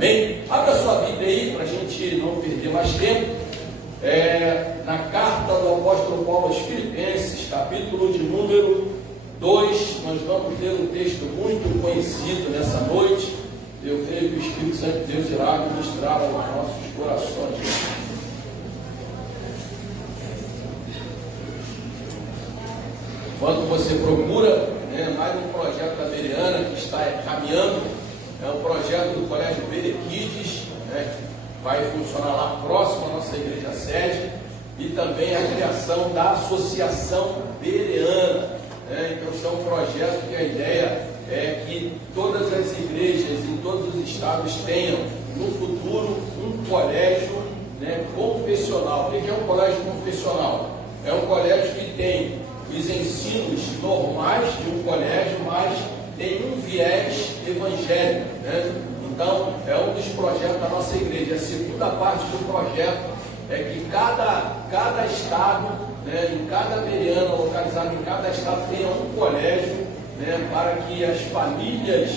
Amém? Abra sua Bíblia aí para a gente não perder mais tempo. Na carta do apóstolo Paulo aos Filipenses, capítulo de número 2, nós vamos ler um texto muito conhecido nessa noite. Eu creio que o Espírito Santo de Deus irá ministrar aos nossos corações. Enquanto você procura, mais um projeto da Bereana que está caminhando, é um projeto do Colégio Berequides, que vai funcionar lá próximo à nossa igreja sede, e também a criação da Associação Bereana. Então, são um projeto que a ideia é que todas as igrejas em todos os estados tenham, no futuro, um colégio confessional. O que é um colégio confessional? É um colégio que tem os ensinos normais de um colégio, mas tem um viés evangélico. Então, é um dos projetos da nossa igreja. A segunda parte do projeto é que cada estado, em cada Bereana localizado em cada estado, tenha um colégio, para que as famílias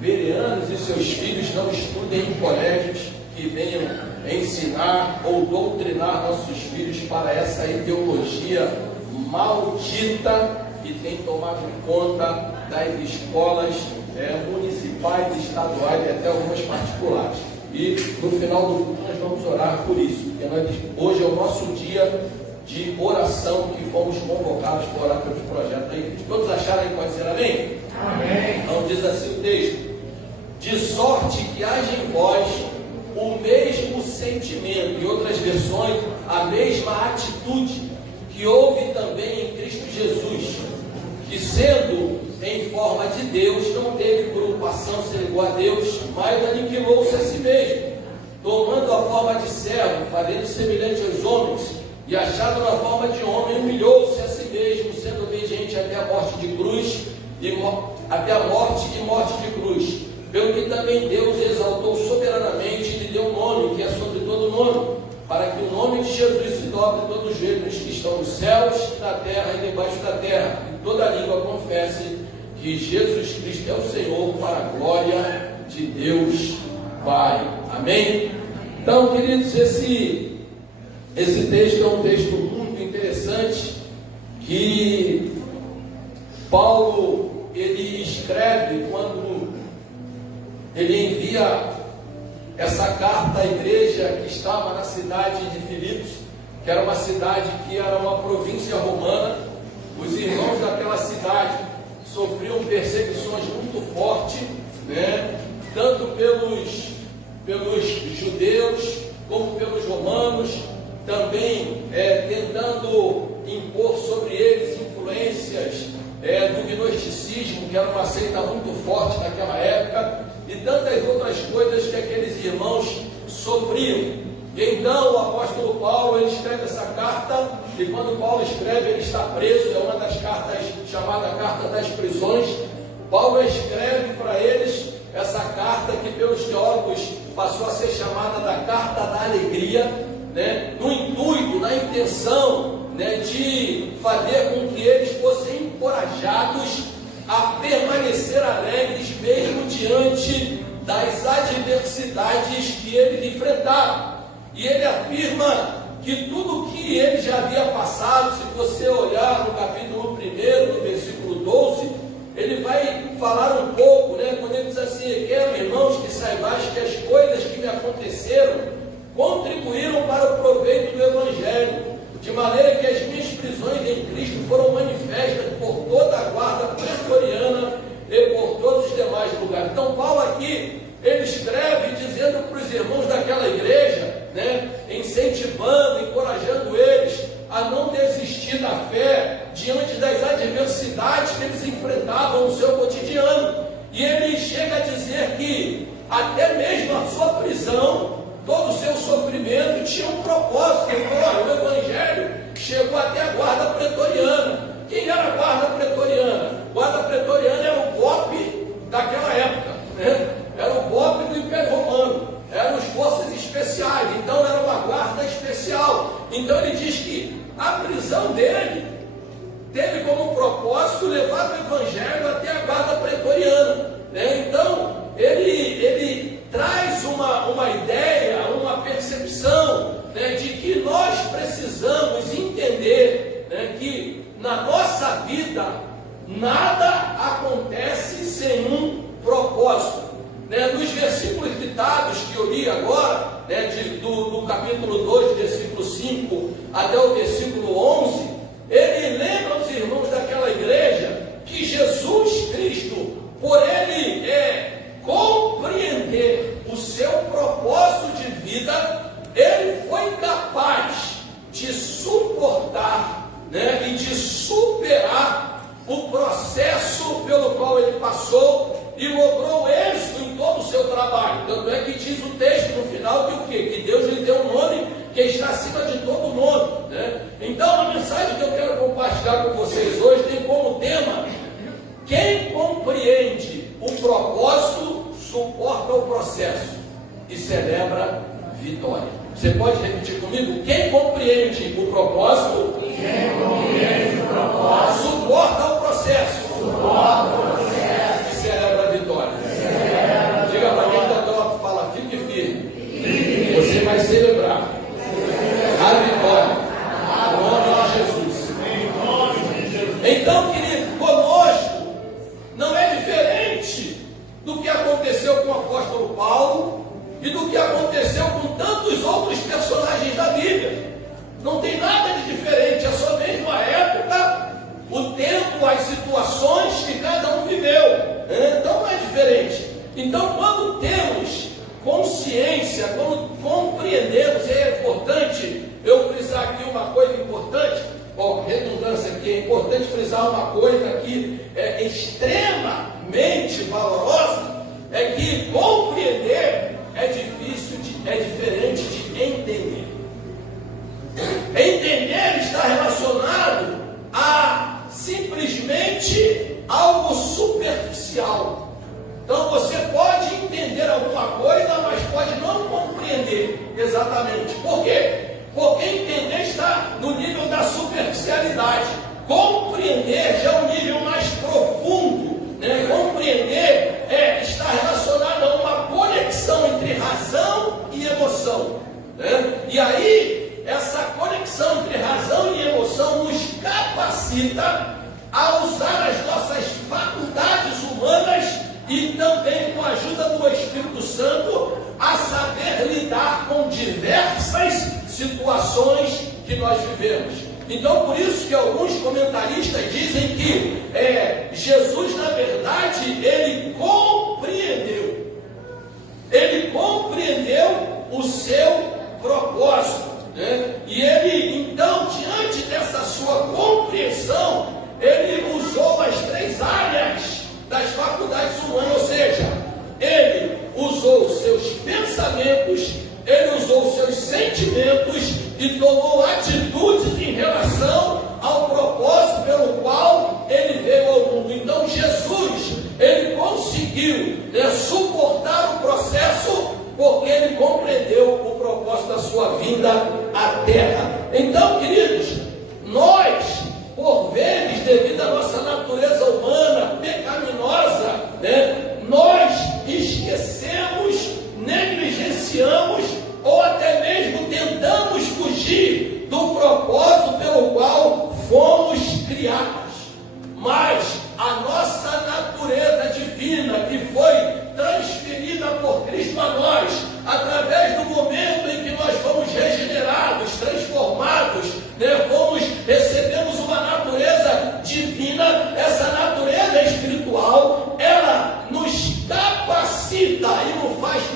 bereanas e seus filhos não estudem em colégios que venham ensinar ou doutrinar nossos filhos para essa ideologia maldita que tem tomado conta das escolas municipais, estaduais e até algumas particulares. E no final do culto nós vamos orar por isso, porque hoje é o nosso dia de oração, que fomos convocados para orar pelos projetos da igreja. Todos acharam aí, pode ser amém? Amém. Então diz assim o texto: de sorte que haja em vós o mesmo sentimento, em outras versões, a mesma atitude que houve também em Cristo Jesus, que sendo em forma de Deus, não teve por ocupação ser igual a Deus, mas aniquilou-se a si mesmo, tomando a forma de servo, fazendo semelhante aos homens, e achado na forma de homem, humilhou-se a si mesmo, sendo obediente até a morte de cruz, até a morte e morte de cruz, pelo que também Deus exaltou soberanamente e lhe deu um nome que é sobre todo nome, para que o nome de Jesus se dobre todos os joelhos que estão nos céus, na terra e debaixo da terra, e toda língua confesse que Jesus Cristo é o Senhor, para a glória de Deus Pai. Amém? Então, queridos, esse texto é um texto muito interessante, que Paulo ele escreve quando ele envia essa carta à igreja que estava na cidade de Filipos, que era uma cidade que era uma província romana. Os irmãos daquela cidade sofriam perseguições muito fortes, tanto pelos judeus como pelos romanos, também tentando impor sobre eles influências do gnosticismo, que era uma seita muito forte naquela época, e tantas outras coisas que aqueles irmãos sofriam. Então o apóstolo Paulo ele escreve essa carta, e quando Paulo escreve, ele está preso, é uma das cartas chamada Carta das Prisões. Paulo escreve para eles essa carta que pelos teólogos passou a ser chamada da Carta da Alegria, no intuito, na intenção de fazer com que eles fossem encorajados a permanecer alegres mesmo diante das adversidades que eles enfrentaram. E ele afirma que tudo que ele já havia passado, se você olhar no capítulo 1, no versículo 12, ele vai falar um pouco, quando ele diz assim: quero, irmãos, que saibais que as coisas que me aconteceram contribuíram para o proveito do Evangelho, de maneira que as minhas prisões em Cristo foram manifestas por toda a guarda pretoriana e por todos os demais lugares. Então Paulo aqui, ele escreve dizendo para os irmãos daquela igreja, incentivando, encorajando eles a não desistir da fé diante das adversidades que eles enfrentavam no seu cotidiano. E ele chega a dizer que até mesmo a sua prisão, todo o seu sofrimento tinha um propósito. Ele falou: o Evangelho chegou até a guarda pretoriana. Quem era a guarda pretoriana? Guarda pretoriana era o BOPE daquela época, era o BOPE do Império Romano, eram as forças especiais, então era uma guarda especial. Então ele diz que a prisão dele teve como propósito levar o Evangelho até a guarda pretoriana, Então ele vida, nada acontece sem um propósito. Nos versículos citados que eu li agora, do capítulo 2, versículo 5 até o versículo 11, ele lembra os irmãos daquela igreja que Jesus Cristo, por ele compreender o seu propósito de vida, ele foi capaz de suportar, e de superar o processo pelo qual ele passou e logrou êxito em todo o seu trabalho. Tanto é que diz o texto no final que o quê? Que Deus lhe deu um nome que está acima de todo nome. Então, a mensagem que eu quero compartilhar com vocês hoje tem como tema: quem compreende o propósito suporta o processo e celebra vitória. Você pode repetir comigo? Quem compreende o propósito, suporta o processo, e celebra a vitória. Diga para quem está do lado, fala, fique firme. Você vai celebrar a vitória no nome de Jesus. Então, querido, conosco não é diferente do que aconteceu com o apóstolo Paulo e do que aconteceu com tantos outros personagens da Bíblia. Não tem nada de diferente, é só mesmo a época, o tempo, as situações que cada um viveu. Então não é diferente. Então, quando temos consciência, quando compreendemos, e é importante eu frisar aqui uma coisa importante, redundância aqui, é importante frisar uma coisa que é extremamente valorosa, é que compreender é difícil, é diferente de entender. Entender está relacionado a simplesmente algo superficial. Então você pode entender alguma coisa, mas pode não compreender exatamente. Por quê? Porque entender está no nível da superficialidade. Compreender já é um nível mais profundo. Compreender está relacionado a uma conexão entre razão e emoção. E aí, essa conexão entre razão e emoção nos capacita a usar as nossas faculdades humanas e também, com a ajuda do Espírito Santo, a saber lidar com diversas situações que nós vivemos. Então, por isso que alguns comentaristas dizem que Jesus, na verdade, ele compreendeu o seu propósito, e ele, então, diante dessa sua compreensão, ele usou as 3 áreas das faculdades humanas, ou seja, ele usou os seus pensamentos, ele usou os seus sentimentos e tomou atitudes em relação ao propósito pelo qual ele veio ao mundo. Então Jesus, ele conseguiu suportar o processo porque ele compreendeu o propósito da sua vinda à terra. Então, queridos, nós, por vezes, devido à nossa natureza humana pecaminosa, nós esquecemos, negligenciamos ou até mesmo tentamos fugir do propósito pelo qual fomos criados. Mas a nossa natureza divina, que foi transferida por Cristo a nós, através do momento em que nós fomos regenerados, transformados, recebemos uma natureza divina, essa natureza espiritual, ela nos capacita e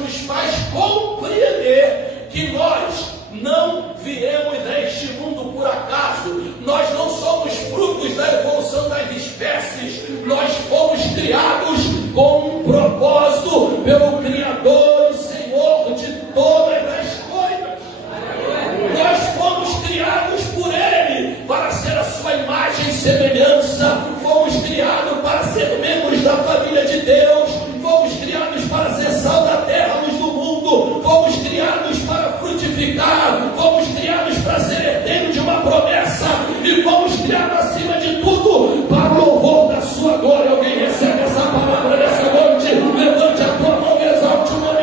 nos faz compreender que nós não viemos a este mundo por acaso, nós não somos frutos da evolução das espécies, nós fomos criados com um propósito pelo Criador e Senhor de todas as coisas. Nós fomos criados por Ele para ser a sua imagem e semelhança, fomos criados para ser membros da família de Deus, fomos criados para ser sal da terra, luz do mundo, fomos criados para frutificar, fomos criados para ser herdeiro de uma promessa e fomos criados acima de tudo para o louvor da sua glória. Alguém recebe essa palavra nessa noite? Levante a tua mão e exalte o nome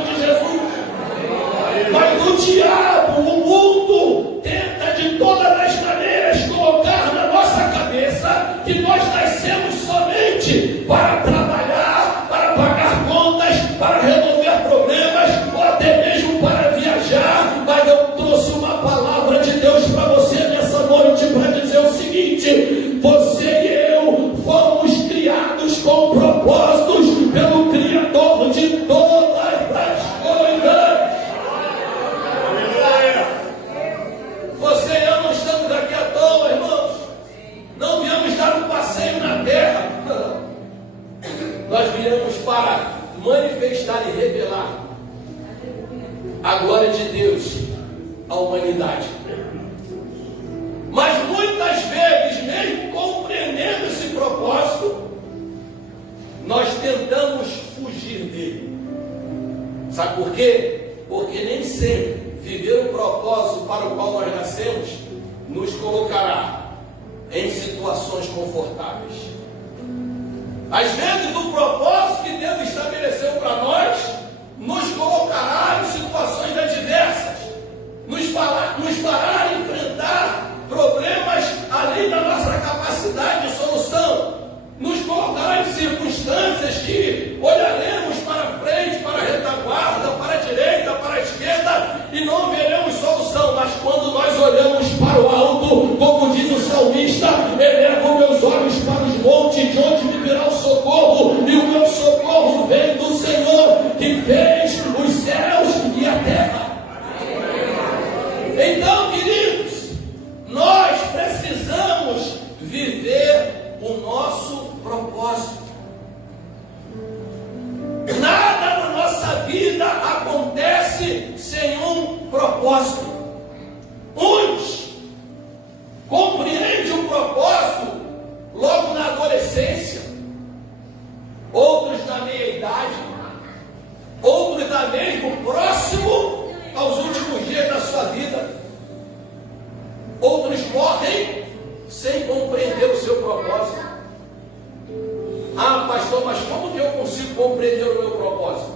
a glória de Deus à humanidade. Mas muitas vezes, mesmo compreendendo esse propósito, nós tentamos fugir dele. Sabe por quê? Porque nem sempre viver o propósito para o qual nós nascemos nos colocará em situações confortáveis. Às vezes o propósito que Deus estabeleceu para nós nos colocará em situações adversas, nos fará enfrentar problemas além da nossa capacidade de solução, nos colocará em circunstâncias que olharemos para frente, para a retaguarda, para a direita, para a esquerda e não veremos solução. Mas quando nós olhamos para o alto, como diz o salmista, elevo meus olhos para os montes, de onde me virá o socorro, e o meu socorro vem do Senhor, que fez os céus e a terra. Então, queridos, nós precisamos viver o nosso propósito. Nada na nossa vida acontece sem um propósito. Uns compreendem o propósito logo na adolescência, outros na meia-idade, outros da mesmo próximo aos últimos dias da sua vida. Outros morrem sem compreender o seu propósito. Ah, pastor, mas como que eu consigo compreender o meu propósito?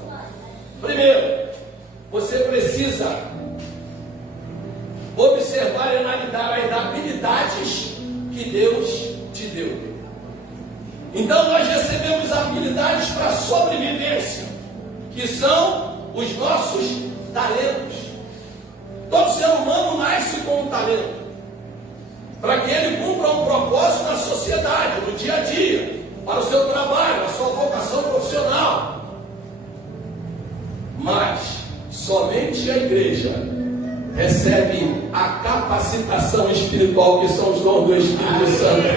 Primeiro, você precisa observar e analisar as habilidades que Deus te deu. Então nós recebemos habilidades para sobrevivência, que são os nossos talentos. Todo ser humano nasce com um talento, para que ele cumpra um propósito na sociedade, no dia a dia, para o seu trabalho, a sua vocação profissional. Mas somente a igreja recebe a capacitação espiritual, que são os dons do Espírito Santo.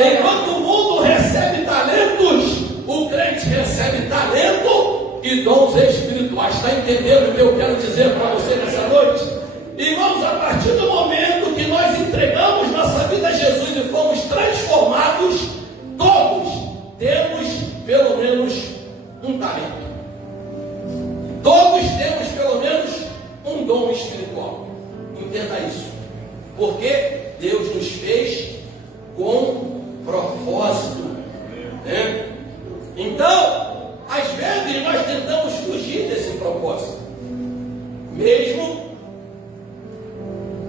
Enquanto o mundo recebe talentos, o crente recebe talento e dons espirituais. Está entendendo o que eu quero dizer para você nessa noite? Irmãos, a partir do momento que nós entregamos nossa vida a Jesus e fomos transformados, todos temos pelo menos um talento. Todos temos pelo menos um dom espiritual. Entenda isso. Porque Deus nos fez com propósito, né? Então, às vezes nós tentamos fugir desse propósito, mesmo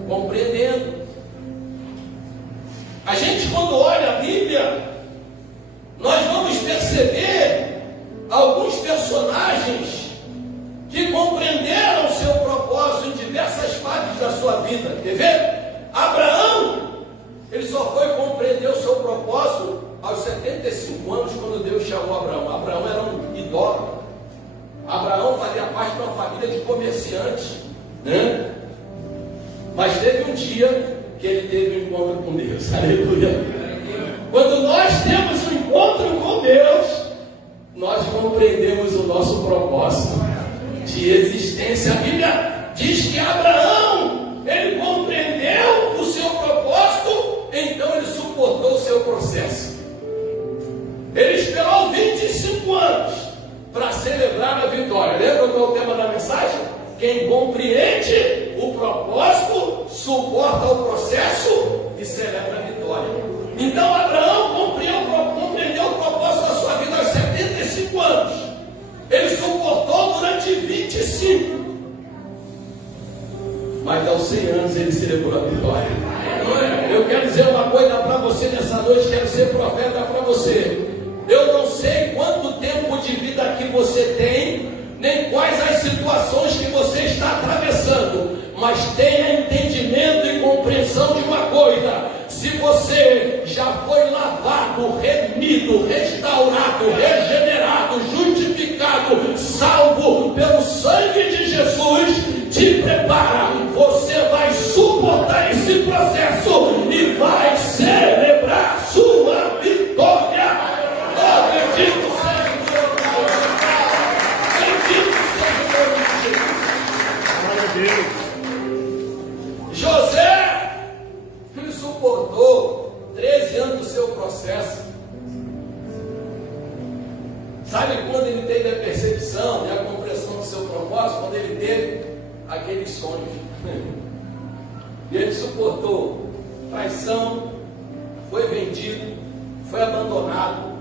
compreendendo. A gente, quando olha a Bíblia, nós vamos perceber alguns personagens que compreenderam o seu propósito em diversas fases da sua vida. Quer ver? Abraão, ele só foi compreender o seu propósito aos 75 anos, quando Deus chamou Abraão. Abraão era um idólatra. Abraão fazia parte de uma família de comerciantes, né? Mas teve um dia que ele teve um encontro com Deus. Aleluia. Quando nós temos um encontro com Deus, nós compreendemos o nosso propósito de existência. A Bíblia diz que Abraão, ele compreendeu o seu propósito, então ele suportou o seu processo. Ele esperou 25 anos para celebrar a vitória. Lembra qual é o tema da mensagem? Quem compreende o propósito, suporta o processo e celebra a vitória. Então Abraão compreendeu o propósito da sua vida aos 75 anos. Ele suportou durante 25. Mas aos 100 anos ele celebrou a vitória. Eu quero dizer uma coisa para você nessa noite, quero ser profeta para você. Eu não sei quanto tempo de vida que você tem, nem quais as situações que você está atravessando, mas tenha entendimento e compreensão de uma coisa: se você já foi lavado, remido, restaurado, regenerado, justificado, salvo pelo sangue de Jesus, te prepara, você vai suportar esse processo e vai celebrar sua vitória. Oh, bendito seja o nome de Jesus. José, ele suportou 13 anos do seu processo. Sabe quando ele teve a percepção e a compreensão do seu propósito? Quando ele teve aqueles sonhos. E ele suportou traição, foi vendido, foi abandonado,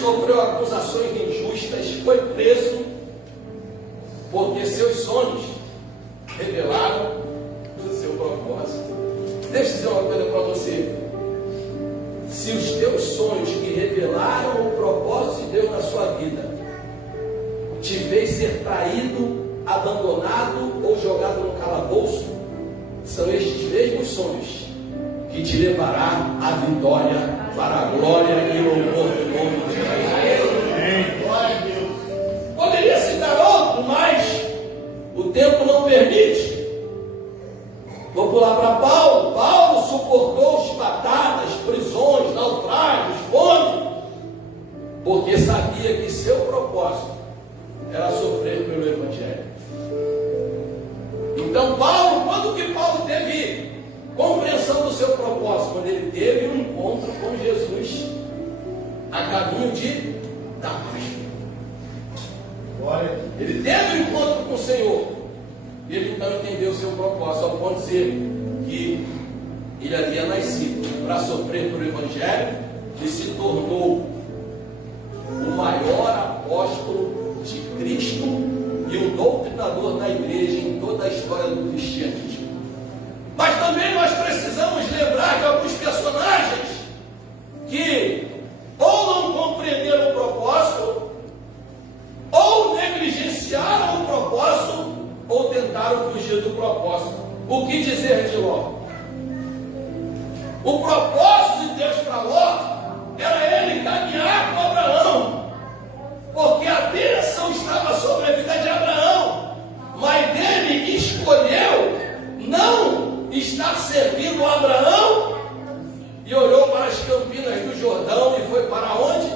sofreu acusações injustas, foi preso, porque seus sonhos revelaram o seu propósito. Deixa eu dizer uma coisa para você. Se os teus sonhos que revelaram o propósito de Deus na sua vida te fez ser traído, abandonado ou jogado no calabouço, são estes mesmos sonhos que te levará à vitória para a glória e louvor do nome de Jesus. Glória a Deus. Poderia citar outro, mas o tempo não permite. Vou pular para Paulo. Paulo suportou chibatadas, prisões, naufrágios, fome, porque sabia que seu propósito era sofrer pelo Evangelho. Então Paulo, quando que Paulo teve compreensão do seu propósito? Quando ele teve um encontro com Jesus a caminho de Damasco. Ele teve um encontro com o Senhor. E ele então entendeu o seu propósito, ao ponto de dizer que ele havia nascido para sofrer pelo Evangelho e se tornou o maior apóstolo de Cristo e o doutrinador da igreja em toda a história do cristianismo. Mas também nós precisamos lembrar de alguns personagens que ou não compreenderam o propósito, ou negligenciaram o propósito, ou tentaram fugir do propósito. O que dizer de Ló? O propósito de Deus para Ló era ele caminhar com Abraão, porque a bênção estava sobre a vida de Abraão, mas ele escolheu não estar servindo a Abraão e olhou para as campinas do Jordão e foi para onde?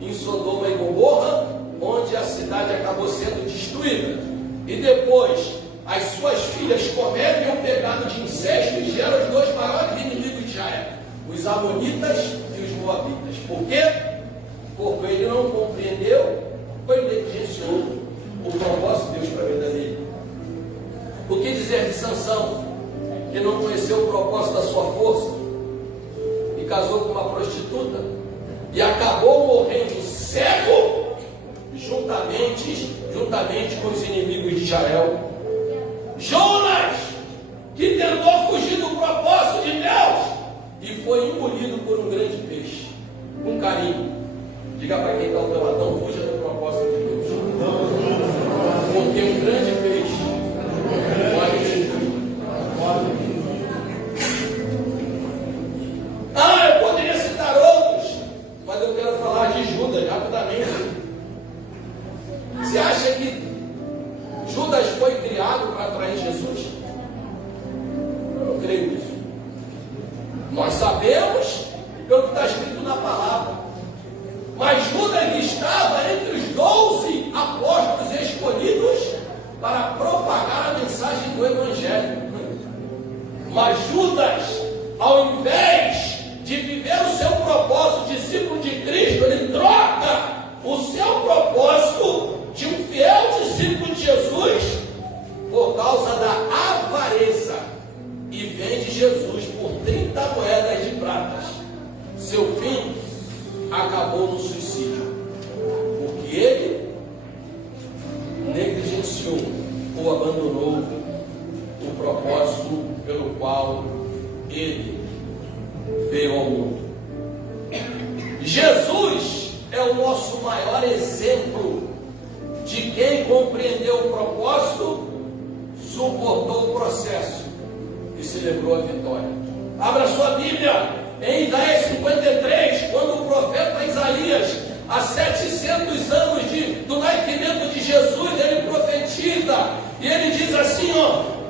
Em Sodoma e Gomorra, onde a cidade acabou sendo destruída. E depois as suas filhas cometem o pecado de incesto e geram os dois maiores inimigos de Israel, os amonitas e os moabitas. Por quê? Porque ele não compreendeu ou negligenciou o propósito de Deus para a vida dele. O que dizer de Sansão, que não conheceu o propósito da sua força e casou com uma prostituta e acabou morrendo cego juntamente com os inimigos de Israel? Jonas, que tentou fugir do propósito de Deus e foi engolido por um grande peixe. Com carinho, diga para quem está ao teu lado: não fuja do propósito de Deus, porque um grande peixe pode te engolir. Eu poderia citar outros, mas eu quero falar de Judas rapidamente. Você acha que Judas foi criado para atrair Jesus? Eu não creio nisso. Nós sabemos pelo que está escrito na palavra. Mas Judas estava entre os 12 apóstolos escolhidos para propagar a mensagem do Evangelho. Mas Judas, ao invés de viver o seu propósito, discípulo de Cristo, ele troca o seu propósito de um fiel discípulo de Jesus por causa da avareza e vende Jesus por 30 moedas de pratas. Seu fim acabou no suicídio, porque ele negligenciou ou abandonou o propósito pelo qual ele veio ao mundo. Jesus é o nosso maior exemplo de quem compreendeu o propósito, suportou o processo e celebrou a vitória. Abra sua Bíblia em Isaías 53, quando o profeta Isaías, há 700 anos do nascimento de Jesus, ele profetiza e ele diz assim: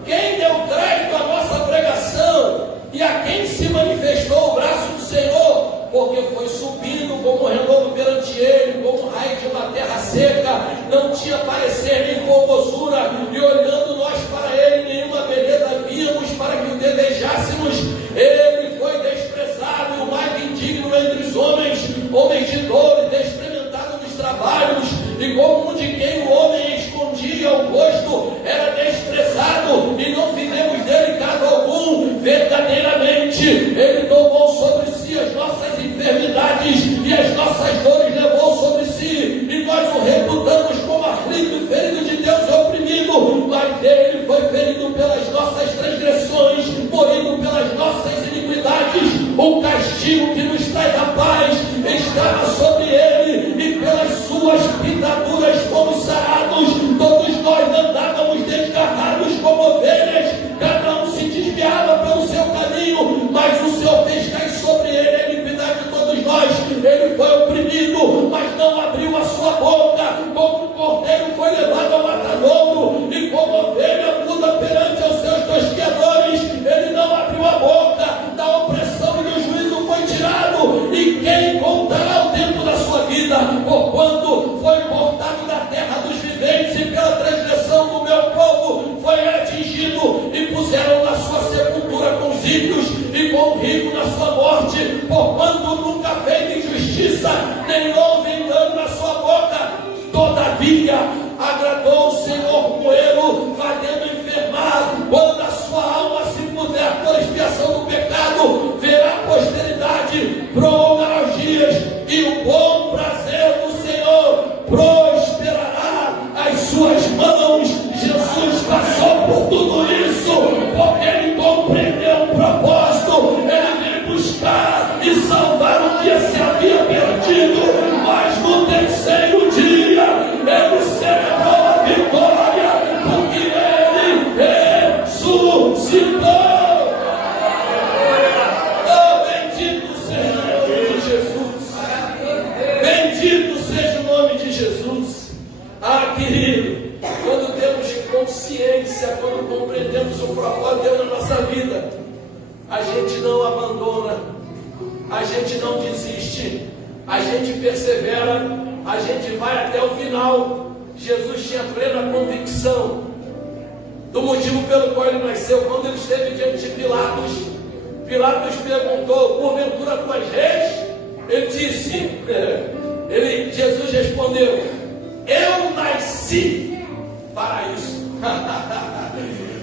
quem deu crédito à nossa pregação e a quem se manifestou o braço do Senhor? Porque foi subindo como renovo perante ele, como raio de uma terra seca, não tinha parecer nem formosura, e olhando nós para ele, Cristo era desprezado e não fizemos dele caso algum. Verdadeiramente, ele tomou sobre si as nossas enfermidades e as nossas dores levou sobre si, e nós o reputamos como aflito, ferido de Deus e oprimido, mas ele foi ferido pelas nossas transgressões, moído pelas nossas iniquidades. O castigo que nos traz a paz estava sobre ele, e pelas suas pisaduras fomos sarados. Todos nós andávamos desgarrados como ovelhas, cada um se desviava pelo seu caminho, mas o Senhor fez cair sobre ele a iniquidade de todos nós. Ele foi oprimido, mas não abriu a sua boca. Como um cordeiro foi levado ao matadouro, e como ovelha muda perante os seus tosqueadores, ele não abriu a boca. Da opressão e do juízo foi tirado, e quem contará o tempo da sua vida? Porquanto foi cortado da terra dos viventes, e pela transgressão do meu povo foi atingido, e puseram na sua sepultura com os ímpios, e com o rico na sua morte. Porquanto nunca fez injustiça, nem houve engano na sua boca. Todavia agradou o Senhor moê-lo, fazendo enfermar. Quando a sua alma se puser por expiação do pecado, verá a posteridade, prolongará os dias, e o bom prazer do Senhor prosperará as suas mãos. Jesus passou por tudo isso porque ele compreendeu o propósito. Ele veio buscar e salvar o que se havia perdido, mas no terceiro dia ele celebrou a vitória, porque ele ressuscitou. Oh, bendito seja o nome de Jesus. Bendito seja o nome de Jesus. Ah, querido, quando temos consciência, quando compreendemos o propósito de Deus na nossa vida, a gente não abandona, a gente não desiste, a gente persevera, a gente vai até o final. Jesus tinha plena convicção do motivo pelo qual ele nasceu. Quando ele esteve diante de Pilatos, Pilatos perguntou: porventura tu és reis? Ele disse, Jesus respondeu: eu nasci para isso.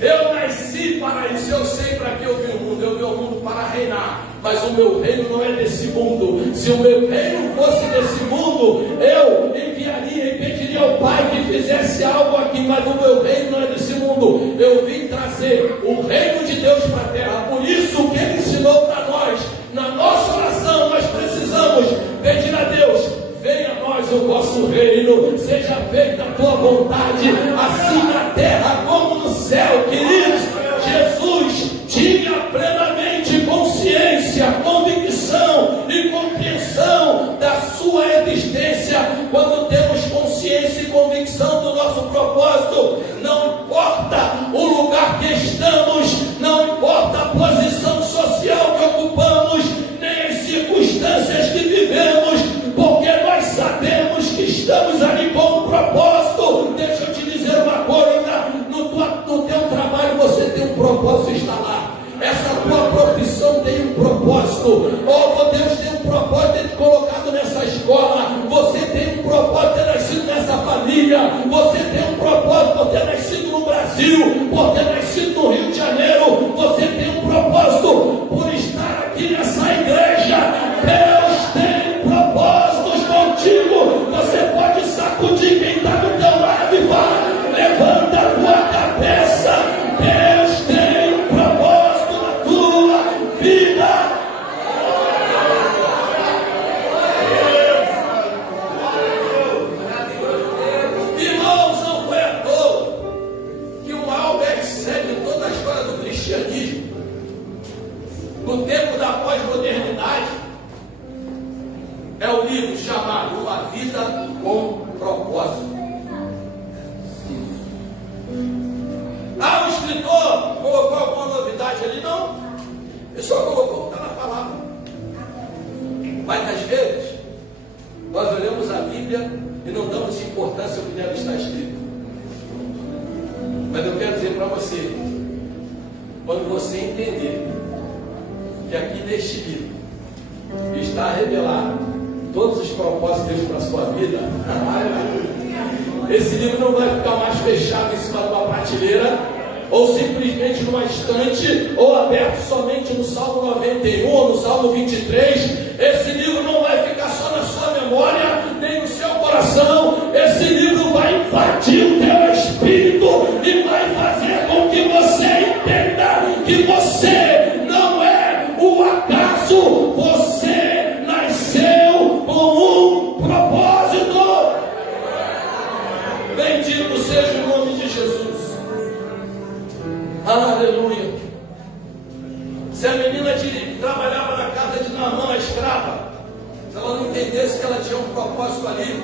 Eu nasci para isso. Eu sei para que eu vim ao mundo. Eu vim ao mundo para reinar, mas o meu reino não é desse mundo. Se o meu reino fosse desse mundo, eu enviaria e pediria ao Pai que fizesse algo aqui, mas o meu reino não é desse mundo. Eu vim trazer o reino de Deus para a terra. Por isso que ele ensinou para nós, na nossa oração, nós precisamos pedir a Deus: venha a nós o vosso reino, seja feita a tua vontade, assim na terra como no céu. Queridos, Jesus tinha plenamente consciência, convicção e compreensão da sua existência. Quando temos consciência e convicção do nosso propósito, não importa o lugar que estamos, não importa a posição social que ocupamos, nem as circunstâncias que vivemos, porque nós sabemos que estamos ali com um propósito. Deixa eu te dizer uma coisa: no teu trabalho você tem um propósito, está lá. Essa tua profissão tem um propósito. Oh, Deus tem um propósito de ter colocado nessa escola. Você tem um propósito de ter nascido nessa família. Você tem um propósito por ter nascido no Brasil, por ter nascido no Rio de Janeiro. Você tem um propósito por estar aqui nessa igreja. Deus tem propósitos contigo. Você pode sacudir quem está do teu lado e falar: levanta a tua cabeça. Deus tem um propósito na tua vida. Irmãos, não foi à toa que o maior best-seller de toda a história do cristianismo, no tempo da pós-modernidade, é o livro chamado Uma Vida com Propósito. Ah, o escritor colocou alguma novidade ali? Não. Ele só colocou o que está na palavra. Mas às vezes nós olhamos a Bíblia e não damos importância ao que nela está escrito. Mas eu quero dizer para você, quando você entender que aqui neste livro está revelado todos os propósitos de Deus para a sua vida, esse livro não vai ficar mais fechado em cima de uma prateleira, ou simplesmente numa estante, ou aberto somente no Salmo 91 ou no Salmo 23. Esse livro não vai ficar só na sua memória, nem no seu coração. Esse livro vai invadir o teu espírito e vai fazer com que você entenda que você não é o acaso, você nasceu com um propósito. Bendito seja o nome de Jesus. Aleluia. Se a menina trabalhava na casa de Naamã, a escrava, se ela não entendesse que ela tinha um propósito ali,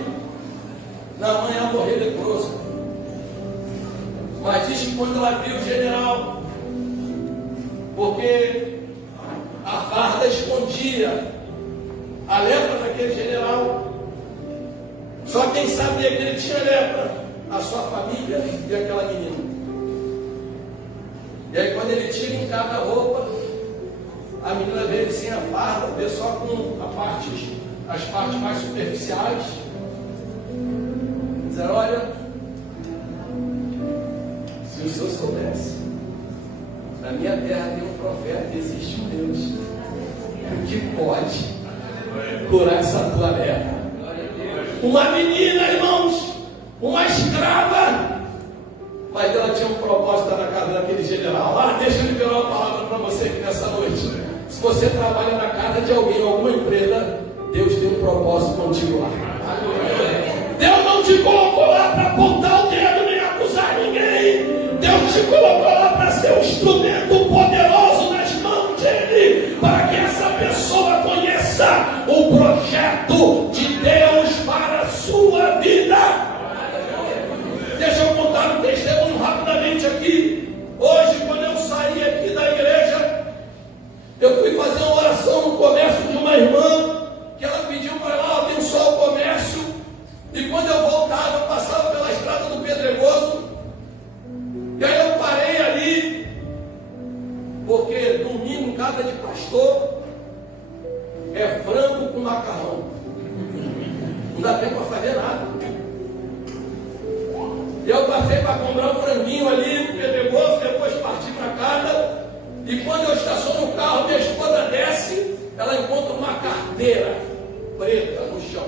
Naamã ia morrer leproso. Mas diz que quando ela viu o general, porque a farda escondia a lepra daquele general, só quem sabia que ele tinha lepra, a sua família e aquela menina. E aí quando ele tira em cada roupa, a menina vê ele sem a farda, vê só com as partes mais superficiais. Dizer, olha, se o senhor soubesse, na minha terra tem um profeta, existe um Deus que pode curar essa tua lepra. Uma menina, irmãos, uma escrava, mas ela tinha um propósito na casa daquele general. Deixa eu liberar uma palavra para você aqui nessa noite. Se você trabalha na casa de alguém, alguma empresa, Deus tem um propósito contigo lá. Deus não te colocou lá para apontar o dedo nem acusar ninguém. Deus te colocou lá para ser um instrumento poderoso nas mãos dele, para que essa pessoa conheça o projeto de Deus para a sua vida. Deixa eu contar um testemunho rapidamente aqui. Hoje, quando eu saí aqui da igreja, eu fui fazer uma oração no comércio de uma irmã, que ela pediu para lá abençoar o comércio. E quando eu voltava, eu passava pela estrada do Pedregoso. E aí eu parei ali, porque domingo, casa de pastor, é frango com macarrão. Não dá tempo para fazer nada. E eu passei para comprar um franguinho ali no Pedregoso, depois parti para casa. E quando eu estaciono o carro, minha esposa desce, ela encontra uma carteira preta no chão.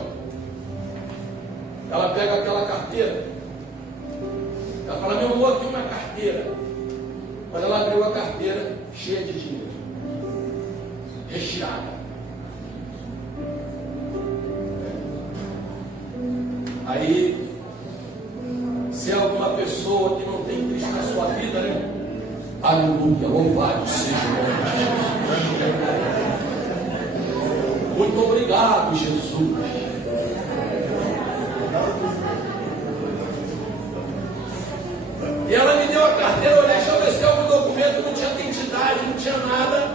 Ela pega aquela carteira, ela fala, meu amor, aqui uma carteira. Quando ela abriu a carteira, cheia de dinheiro, recheada. Aí, se é alguma pessoa que não tem Cristo na sua vida, né? Aleluia, louvado seja o nome de Jesus. Muito obrigado, Jesus. E ela me deu a carteira, eu olhei, deixa eu ver se algum documento, não tinha identidade, não tinha nada.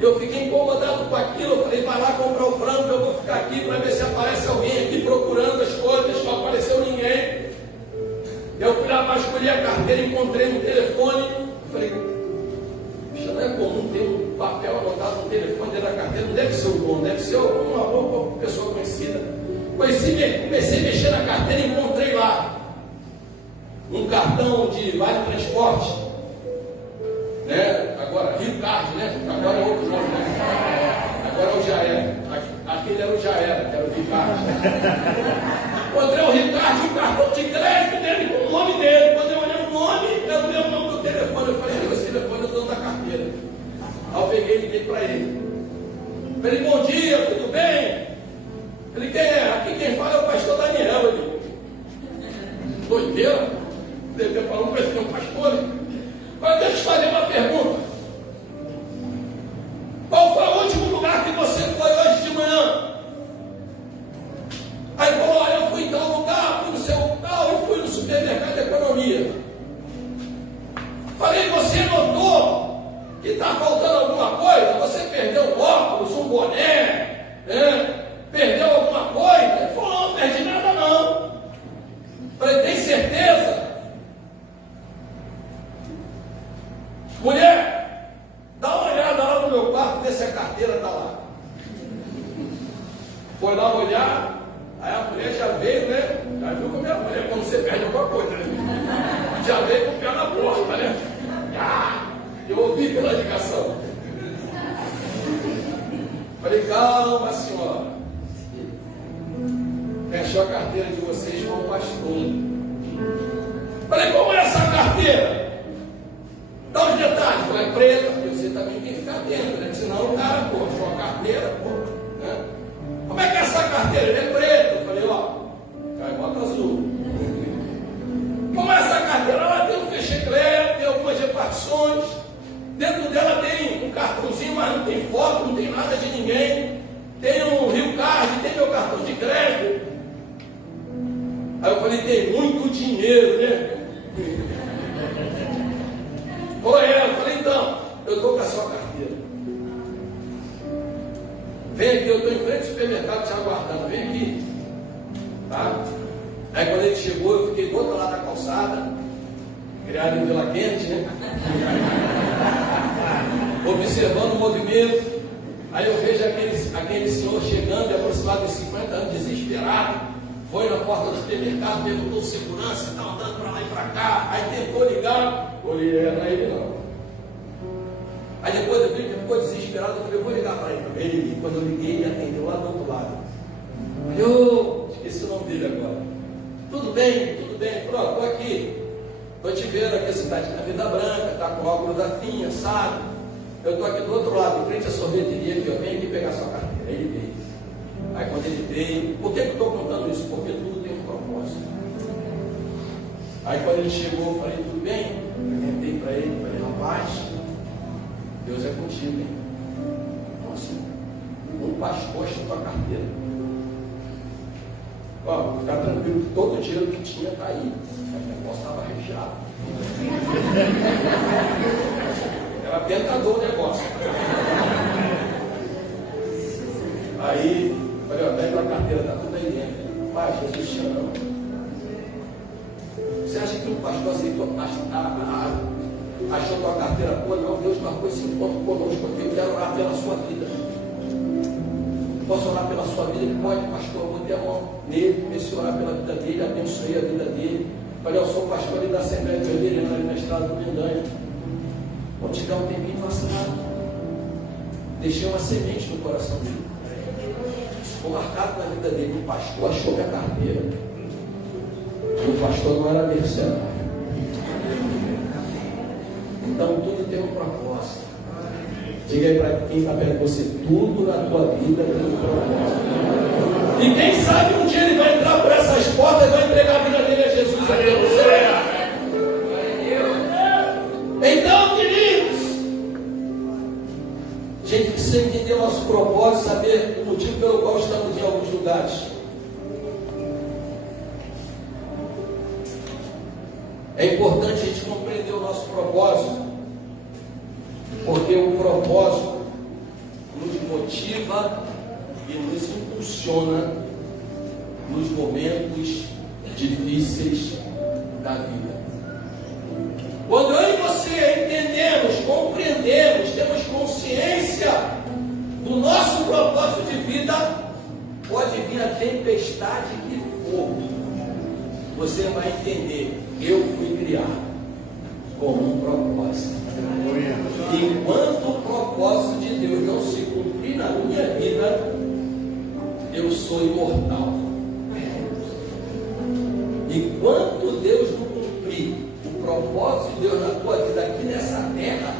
Eu fiquei incomodado com aquilo, eu falei, vai lá comprar o frango, eu vou ficar aqui para ver se aparece alguém aqui procurando as coisas, não apareceu ninguém. Eu fui lá para escolher a carteira, encontrei no telefone, falei, puxa, não é comum ter um papel anotado no telefone dentro da carteira, não deve ser o dono, deve ser uma pessoa conhecida. Comecei a mexer na carteira e encontrei lá um cartão de vale transporte, né? Agora, Rio Card, né? Agora é outro nome, né? Agora é o Já Era. Aquele era o Já Era, que era o Rio Card. Encontrei o Rio Card e o cartão de crédito dele com o nome dele. Quando eu olhei o nome, eu olhei o nome do telefone. Eu falei, esse telefone é o dono da carteira. Aí eu peguei e liguei para ele. Falei, bom dia, tudo bem? Ele, quem é? Aqui quem fala é o pastor Daniel. Ele, doideira? Deve falar, não precisa ser um pastor. Mas deixa eu te fazer uma pergunta. Qual foi o último lugar que você foi hoje de manhã? Aí falou, olha, eu fui em tal lugar, fui no seu local e fui no supermercado de economia. Falei, você notou que está faltando alguma coisa? Você perdeu um óculos, um boné, né? Perdeu alguma coisa? Ele falou, não perdi nada não. Falei, tem certeza? Mulher, dá uma olhada lá no meu quarto, vê se a carteira está lá. Foi lá olhar, aí a mulher já veio, né? Já viu como é a mulher quando você perde alguma coisa, né? Já veio sair com o pé na porta, né? Eu ouvi pela ligação. Falei, calma, senhora. Fechou a carteira de vocês com o pastor. Falei, como é essa carteira? Dá os detalhes. Falei, é preta, porque você também tem que ficar atento, né? Senão o cara, pô, achou a carteira, pô, né? Como é que é essa carteira? Ele é preta. Eu falei, ó, cai bota azul. Como é essa carteira? Ela tem um fecheclé, tem algumas repartições. Dentro dela tem um cartãozinho, mas não tem foto, não tem nada de ninguém. Tem um Rio Card, tem meu cartão de crédito. Aí eu falei, tem muito dinheiro, né? Eu falei, então, eu estou com a sua carteira. Vem aqui, eu estou em frente ao supermercado te aguardando, vem aqui. Tá? Aí quando ele chegou, eu fiquei do outro lado da calçada, criado em Vila Quente, né? Observando o movimento. Aí eu vejo aquele senhor chegando, aproximadamente 50 anos, desesperado. Foi na porta do supermercado, perguntou ao segurança, está andando para lá e para cá. Aí tentou ligar, olhei, não é ele não. Aí depois ele ficou desesperado, eu falei, eu vou ligar para ele. Ele, quando eu liguei, ele atendeu lá do outro lado. Eu esqueci o nome dele agora. Tudo bem, tudo bem. Ele falou, estou aqui. Estou te vendo aqui, a cidade da Vida Branca, está com óculos da Finha, sabe? Eu estou aqui do outro lado, em frente à sorveteria, que eu venho aqui pegar sua carteira. Aí ele veio. Aí quando ele veio, por que eu estou contando isso? Porque tudo tem um propósito. Aí quando ele chegou, eu falei, tudo bem? Perguntei para ele, falei, rapaz, Deus é contigo, hein? Nossa, um pastor achou tua carteira. Ó, ficar tranquilo que todo o dinheiro que tinha está aí. O negócio estava recheado. Era tentador o negócio. Aí, falei, ó, pega a carteira, está tudo aí dentro. Pai, Jesus te ama. Você acha que um pastor aceitou, achou tua carteira? Pô, não, Deus marcou esse encontro conosco, porque eu quero orar pela sua vida. Posso orar pela sua vida? Pode, pastor, eu botei a mão nele, comecei a orar pela vida dele, abençoei a vida dele. Falei, eu sou pastor ali da Assembleia de Vermelha, ali na estrada do Mendanha. Vou te dar um tempinho, faça nada. Deixei uma semente no coração dele. Ficou marcado na vida dele. O pastor achou minha carteira. E o pastor não era mercenário. Então tudo tem um propósito. Diga aí para quem está perto de você, tudo na tua vida tem um propósito. E quem sabe um dia ele vai entrar por essas portas e vai entregar a vida dele a Jesus. Então, queridos, a gente precisa entender o nosso propósito, saber o motivo pelo qual estamos em alguns lugares. É importante a gente compreender o nosso propósito, porque o propósito nos motiva e nos impulsiona nos momentos difíceis da vida. Quando eu e você entendemos, compreendemos, temos consciência do nosso propósito de vida, pode vir a tempestade que for, você vai entender, eu fui criado com um propósito. Enquanto o propósito de Deus não se cumprir na minha vida, eu sou imortal. Enquanto Deus não cumprir o propósito de Deus na tua vida aqui nessa terra,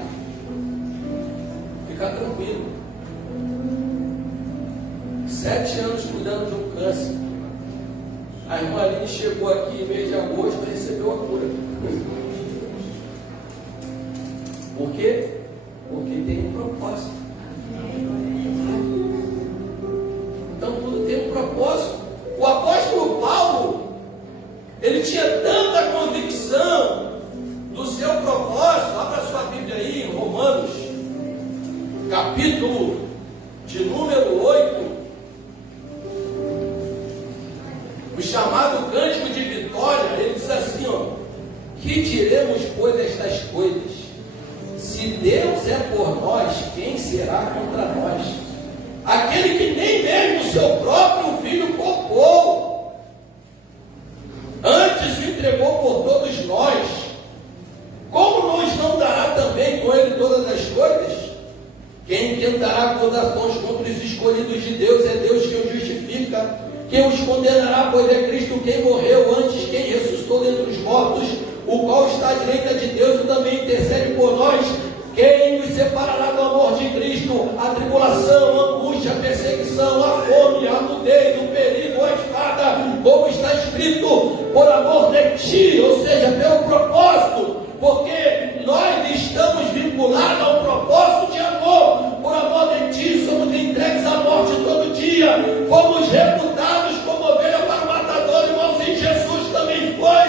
fica tranquilo. 7 anos cuidando de um câncer. A irmã Aline chegou aqui em mês de agosto e recebeu a cura. Por quê? Porque tem um propósito. Então tudo tem um propósito. O apóstolo Paulo, ele tinha tanta convicção do seu propósito. Abra sua Bíblia aí em Romanos, capítulo de número 8, o chamado cântico de vitória. Ele diz assim, ó: que diremos, pois, destas coisas? Se Deus é por nós, quem será contra nós? Aquele que nem mesmo o seu próprio filho poupou, antes o entregou por todos nós, intentará acusações contra os escolhidos de Deus? É Deus quem os justifica. Quem os condenará? Pois é Cristo quem morreu, antes quem ressuscitou dentre os mortos, o qual está à direita de Deus e também intercede por nós. Quem nos separará do amor de Cristo? A tribulação, a angústia, a perseguição, a fome, a nudez, o perigo, a espada, como está escrito, por amor de ti, ou seja, pelo propósito, porque nós estamos vinculados a um propósito de amor. Por amor de ti, somos entregues à morte todo dia, fomos reputados como ovelha para o matador, irmãos, e Jesus também foi,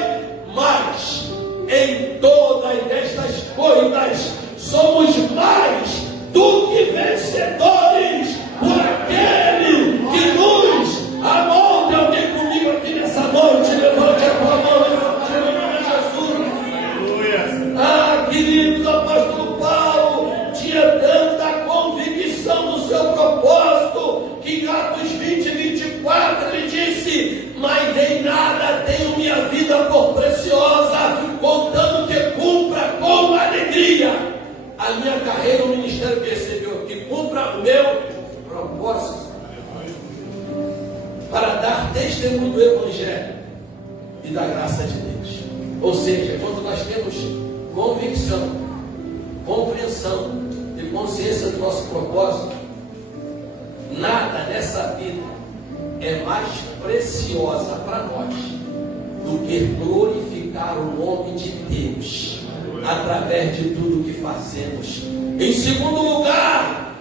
mas em todas estas coisas somos mais do que vencedores por aquele que nos amou. Tem alguém comigo aqui nessa noite? Levante a tua mão, levante o nome de Jesus. Ah, queridos, o apóstolo Paulo tinha tanta convicção do seu propósito, que em Atos 20, 24 ele disse: mas em nada tenho minha vida por preciosa, contando que cumpra com alegria a minha carreira no ministério, percebeu, que cumpra o meu propósito, para dar testemunho do Evangelho e da graça de Deus. Ou seja, quando nós temos convicção, compreensão e consciência do nosso propósito, nada nessa vida é mais preciosa para nós do que glorificar o nome de Deus através de tudo que fazemos. Em segundo lugar,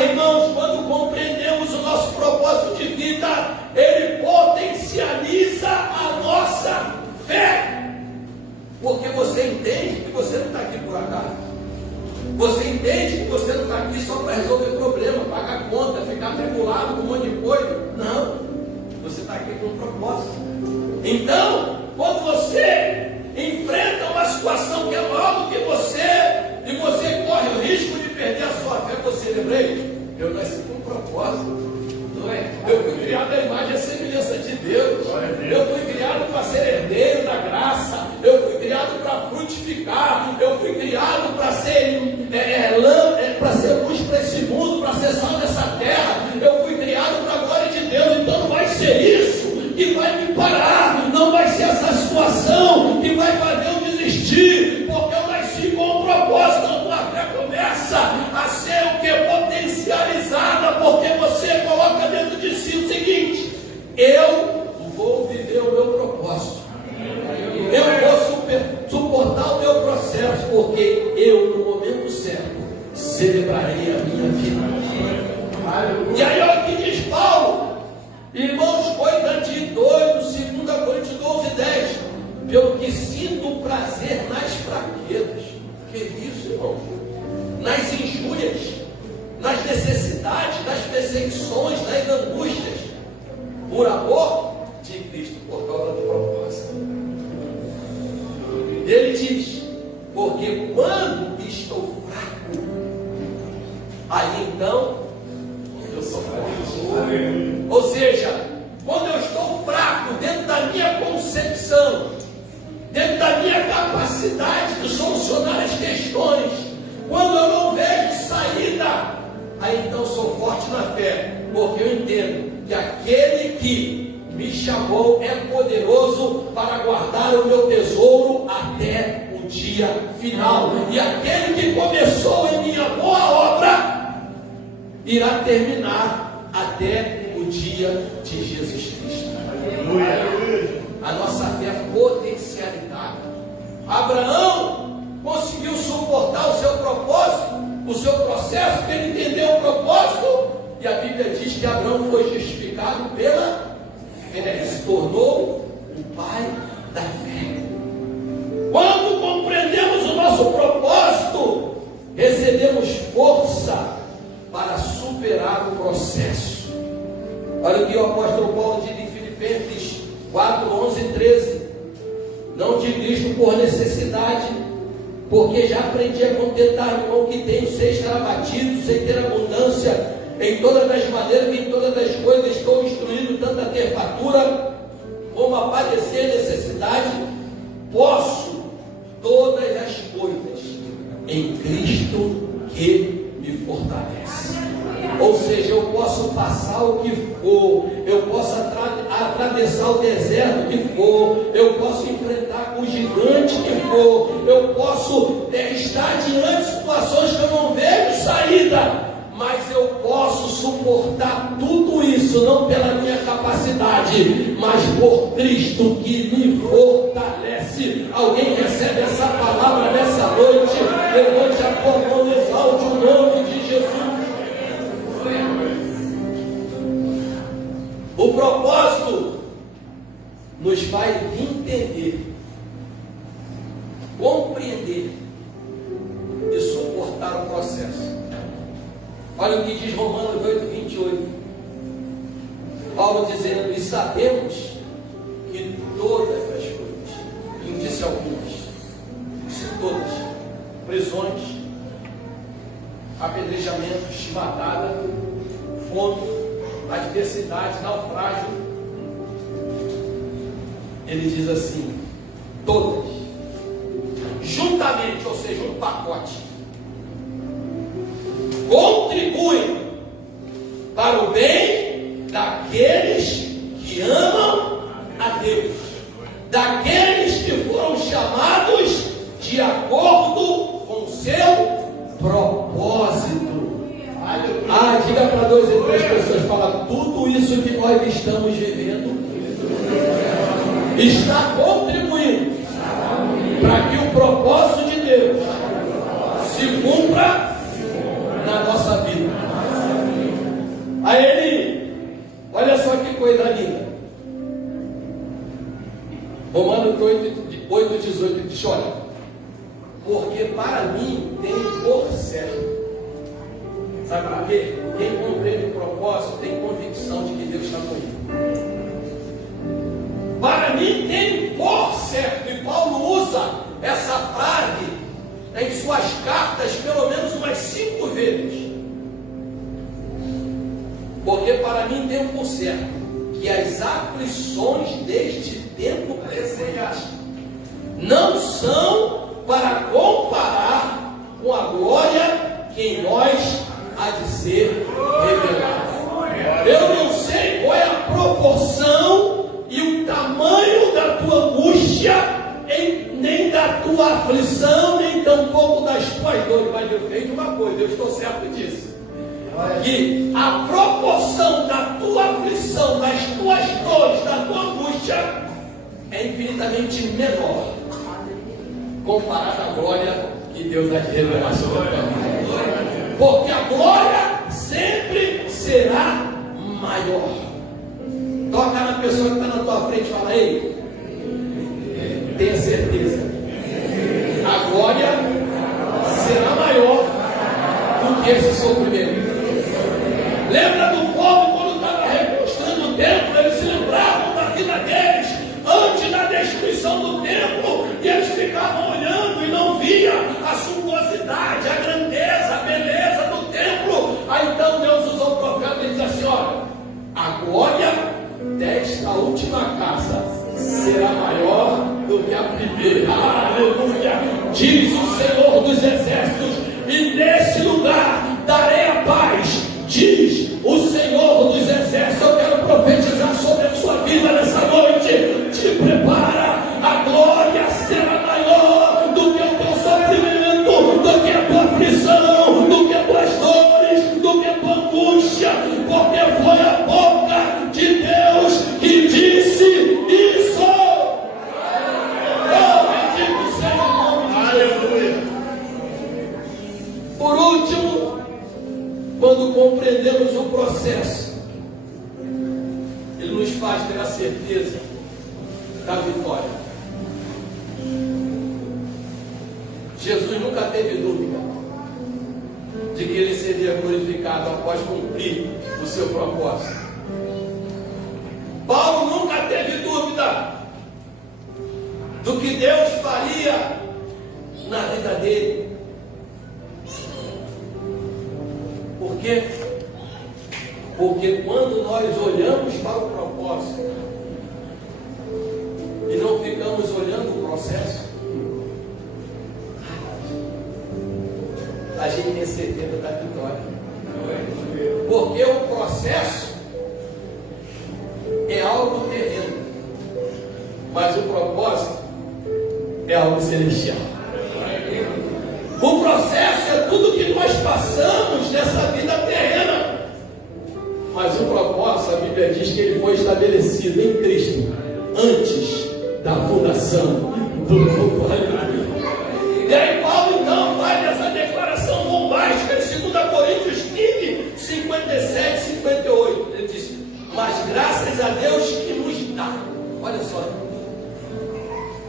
irmãos, quando compreendemos o nosso propósito de vida, ele potencializa a nossa fé, porque você entende que você não está aqui por acaso, você entende que você não está aqui só para resolver problema, pagar conta, ficar atribulado com um monte de coisa. Não, você está aqui com um propósito. Então, quando você enfrenta uma situação que é maior do que você, e você corre o risco de perder a sua fé, você lembrei, eu nasci com um propósito, não é? Eu fui criado à imagem e semelhança de Deus, eu fui criado para ser herdeiro da graça, eu fui criado para frutificar, eu fui criado para ser luz para esse mundo, para ser sal dessa terra, eu fui criado para a glória de Deus. Então não vai ser isso que vai me parar, não vai ser essa situação que vai fazer eu desistir, porque eu nasci com um propósito. Então a fé começa a ser o que? Potencializada, porque você coloca dentro de si o seguinte: eu vou viver o meu propósito, eu vou suportar o meu processo, porque eu, no momento certo, celebrarei a minha vida. E aí olha o que diz Paulo, irmãos, coisa de doido, 2 Coríntios 12, 10, pelo que sinto prazer nas fraquezas. Que isso, irmão? Nas injúrias, nas necessidades, nas perseguições, nas angústias, por amor de Cristo, por causa do propósito. Ele diz: porque quando estou fraco, aí então eu sou fraco. Ou seja, quando eu estou fraco dentro da minha concepção, dentro da minha capacidade de solucionar as questões, quando eu não vejo saída, aí então sou forte na fé, porque eu entendo que aquele que me chamou é poderoso para guardar o meu tesouro até o dia final, e aquele que começou em minha boa obra irá terminar até o dia de Jesus Cristo. A nossa fé é potencialidade. Abraão conseguiu suportar o seu propósito, o seu processo, porque ele entendeu o propósito, e a Bíblia diz que Abraão foi justificado pela fé, ele se tornou o pai da fé. Quando compreendemos o nosso propósito, recebemos força para superar o processo. Olha o que o apóstolo Paulo diz em Filipenses 4, 11 e 13: não digo isto por necessidade, porque já aprendi a contentar-me com o que tenho, sem estar abatido, sem ter abundância. Em todas as maneiras, em todas as coisas estou instruído, tanto a ter fartura como a padecer necessidade. Posso todas as coisas em Cristo que e fortalece. Ou seja, eu posso passar o que for, eu posso atravessar o deserto que for, eu posso enfrentar o gigante que for, eu posso estar diante de situações que eu não vejo saída, mas eu posso suportar tudo isso, não pela minha capacidade, mas por Cristo que me fortalece. Alguém recebe essa palavra nessa noite? Levante a tua mão e exalte o nome de Jesus. O propósito nos faz entender, compreender e suportar o processo. Olha o que diz Romanos 8:28. Paulo dizendo: e sabemos que todas as coisas, não disse algumas, disse todas, prisões, apedrejamentos, chibatada, fome, adversidade, naufrágio. Ele diz assim: todas, juntamente, ou seja, um pacote, contribuem para o bem daqueles que amam a Deus, daqueles que foram chamados de acordo com seu propósito. Diga para 2 e 3 pessoas, fala: tudo isso que nós estamos vivendo está contribuindo para que o propósito de Deus se cumpra na nossa vida. Aí ele, olha só que coisa linda. Romanos 8:18 diz: olha, porque para mim tem por certo. Sabe para quê? Quem compreende o propósito tem convicção de que Deus está comigo. Para mim tem por certo, e Paulo usa essa frase em suas cartas pelo menos umas 5 vezes. Porque para mim tem por certo que as aflições deste tempo presente não são para comparar com a glória que em nós há de ser revelada. Eu não sei qual é a proporção e o tamanho da tua angústia, nem da tua aflição, nem tampouco das tuas dores, mas eu sei de uma coisa, eu estou certo disso, que a proporção da tua aflição, das tuas dores, da tua angústia é infinitamente menor comparada à glória que Deus vai revelar sobre a tua vida. Porque a glória sempre será maior. Toca na pessoa que está na tua frente e fala: ei, tenha certeza, a glória será maior do que esse sofrimento. Lembra do povo quando estava reconstruindo o templo? Eles se lembravam da vida deles antes da destruição do templo, e eles ficavam olhando e não via a suntuosidade, a grandeza, a beleza do templo. Aí então Deus usou o profeta e diz assim: olha, a glória desta última casa será maior do que a primeira. Aleluia! Diz o Senhor dos Exércitos: e nesse lugar darei a paz. Diz o Senhor dos Exércitos. Eu quero profetizar sobre a sua vida nessa noite. Te prepara, a glória será maior do que o teu sofrimento, do que a tua aflição, do que as tuas dores, do que a tua angústia, porque foi a boca de Deus que disse isso. Eu bendigo o Senhor. Aleluia. Por último, quando compreendemos o processo, ele nos faz ter a certeza da vitória. Jesus nunca teve dúvida de que ele seria glorificado após cumprir o seu propósito. Paulo nunca teve dúvida do que Deus faria na vida dele. Por quê? Porque quando nós olhamos para o propósito e não ficamos olhando o processo, a gente tem certeza da vitória. Porque o processo é algo terreno, mas o propósito é algo celestial. O processo é tudo que nós passamos nessa vida terrena, mas o propósito, a Bíblia diz que ele foi estabelecido em Cristo antes da fundação do mundo. E aí Paulo então faz essa declaração bombástica em 2 Coríntios 15, 57, 58. Ele diz: mas graças a Deus que nos dá. Olha só,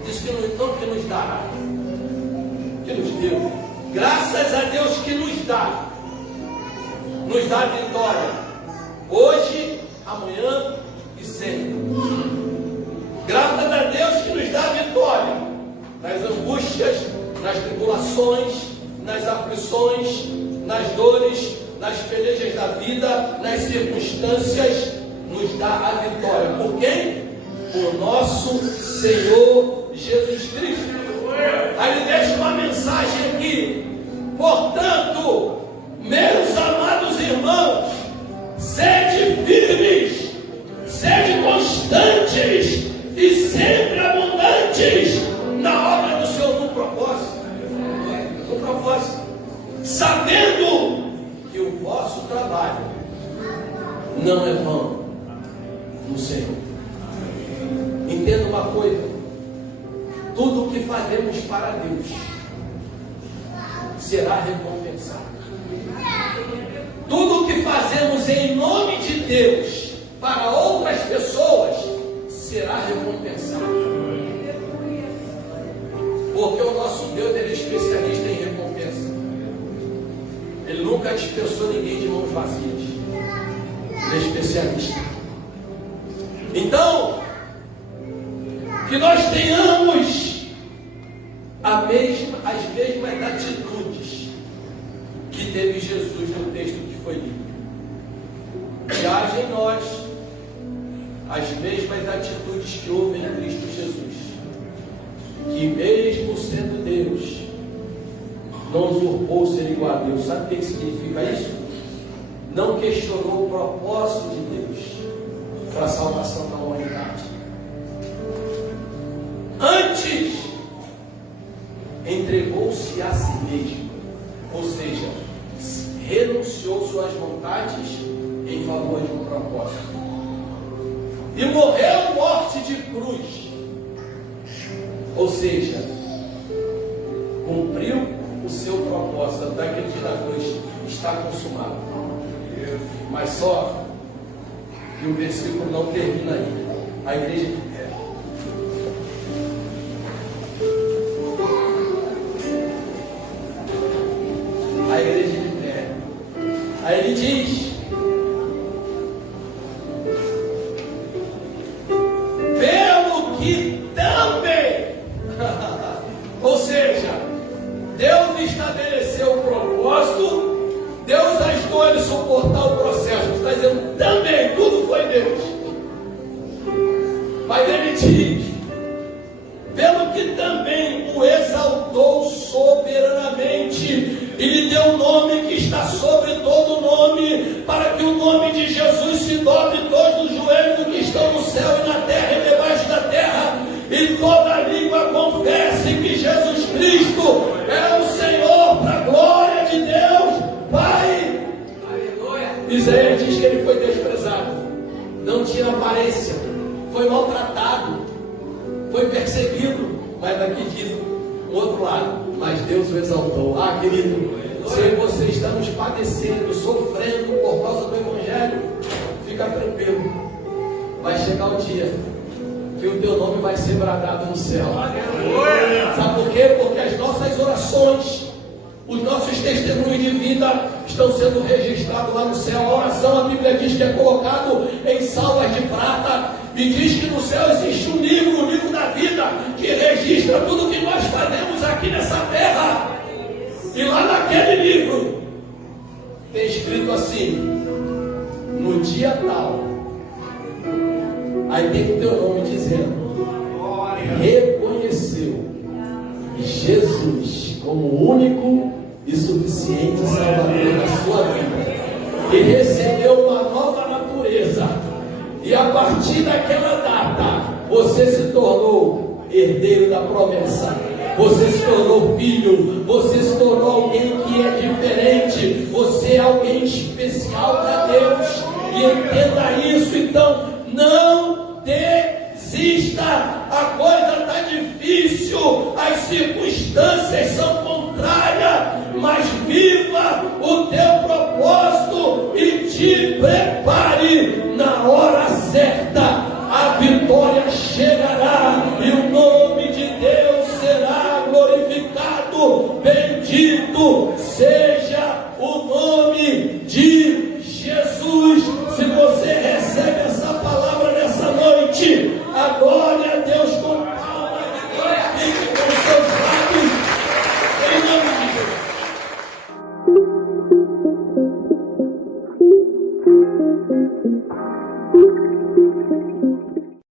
diz que não que nos dará, que nos deu. Graças a Deus que nos dá vitória, hoje, amanhã e sempre. Graças a Deus que nos dá vitória nas angústias, nas tribulações, nas aflições, nas dores, nas pelejas da vida, nas circunstâncias, nos dá a vitória. Por quem? Por nosso Senhor Jesus Cristo. Aí ele deixa uma mensagem aqui: portanto, meus amados irmãos, sede firmes, sede constantes e sempre abundantes na obra do Senhor, no propósito. No propósito, sabendo que o vosso trabalho não é vão no Senhor. Entenda uma coisa: tudo o que fazemos para Deus será recompensado. Tudo o que fazemos em nome de Deus para outras pessoas será recompensado. Porque o nosso Deus, ele é especialista em recompensa. Ele nunca dispensou ninguém de mãos vazias. Ele é especialista. Então, que nós tenhamos as mesmas atitudes que teve Jesus no texto que foi lido. Que haja em nós as mesmas atitudes que houve em Cristo Jesus, que mesmo sendo Deus, não usurpou ser igual a Deus. Sabe o que significa isso? Não questionou o propósito de Deus para a salvação da humanidade. Antes, entregou-se a si mesmo, ou seja, renunciou suas vontades em favor de um propósito, e morreu morte de cruz, ou seja, cumpriu o seu propósito. Até aquele dia da cruz está consumado. Mas só que o versículo não termina aí. A igreja de pé. Aí ele diz: pelo que também ou seja, Deus estabeleceu o propósito, Deus ajudou ele a suportar o processo. Está dizendo também, tudo foi Deus. Mas ele diz: pelo que também o exaltou soberanamente e lhe deu um nome que está sobre todo nome, para que o nome de Jesus se dobre todos os joelhos que estão no céu e na terra e debaixo da terra, e toda língua confesse que Jesus Cristo é o Senhor, para a glória de Deus Pai. Aleluia. Isaías diz que ele foi desprezado, não tinha aparência, foi maltratado, foi perseguido, mas aqui diz o outro lado: mas Deus o exaltou. Ah, querido, se você estamos padecendo, sofrendo por causa do Evangelho, fica tranquilo, vai chegar o dia que o teu nome vai ser bradado no céu. Sabe por quê? Porque as nossas orações, os nossos testemunhos de vida estão sendo registrados lá no céu. A oração, a Bíblia diz que é colocado em salvas de prata, e diz que no céu existe um livro, o livro da vida, que registra tudo que nós fazemos aqui nessa terra. E lá naquele livro tem escrito assim: no dia tal, aí tem o teu nome dizendo: reconheceu Jesus como único e suficiente suficiente e salvador na sua vida. E recebeu uma nova natureza. E a partir daquela data, você se tornou herdeiro da promessa. Você se tornou filho, você se tornou alguém que é diferente, você é alguém especial para Deus. E entenda isso, então, não